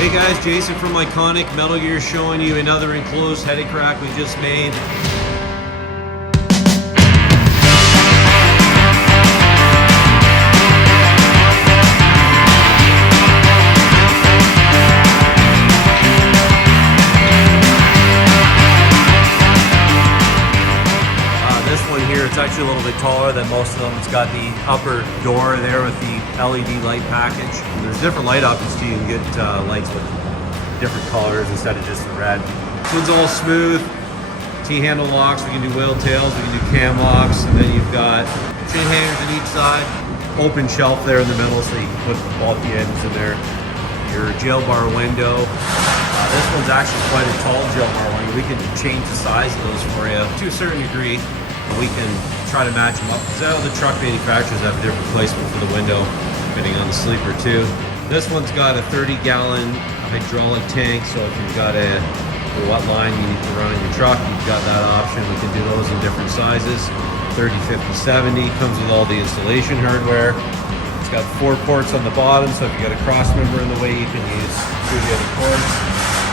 Hey guys, Jason from Iconic Metal Gear showing you another enclosed heady crack we just made. This one here, it's actually a little bit taller than most of them. It's got the upper door there with the LED light package. And there's different light options too. You can get lights with different colors instead of just the red. This one's all smooth. T-handle locks. We can do whale tails. We can do cam locks. And then you've got chain hangers on each side. Open shelf there in the middle so you can put the bulky items in there. Your jail bar window. This one's actually quite a tall jail bar window. We can change the size of those for you to a certain degree. We can try to match them up. So the truck manufacturers have a different placement for the window, depending on the sleeper too. This one's got a 30-gallon hydraulic tank, so if you've got a wet line you need to run in your truck, you've got that option. We can do those in different sizes. 30, 50, 70, comes with all the installation hardware. It's got 4 ports on the bottom, so if you got a cross member in the way, you can use 2 of the other ports.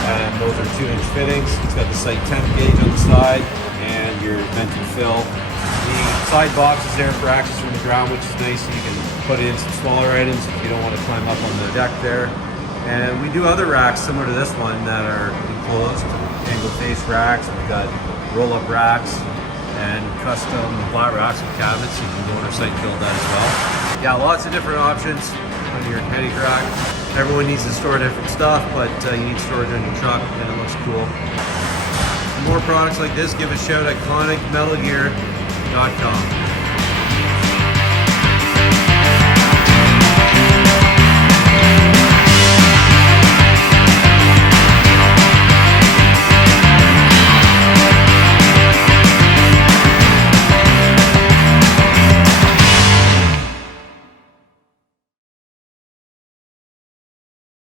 And those are 2-inch fittings. It's got the site temp gauge on the side and your vented fill. The side box is there for access from the ground, which is nice. So you can put in some smaller items if you don't want to climb up on the deck there. And we do other racks similar to this one that are enclosed, angle face racks. We've got roll-up racks and custom flat racks with cabinets. You can go on our site and build that as well. Yeah, lots of different options on your heady crack. Everyone needs to store different stuff, but you need storage on your truck and it looks cool. For more products like this, give a shout at iconicmetalgear.com.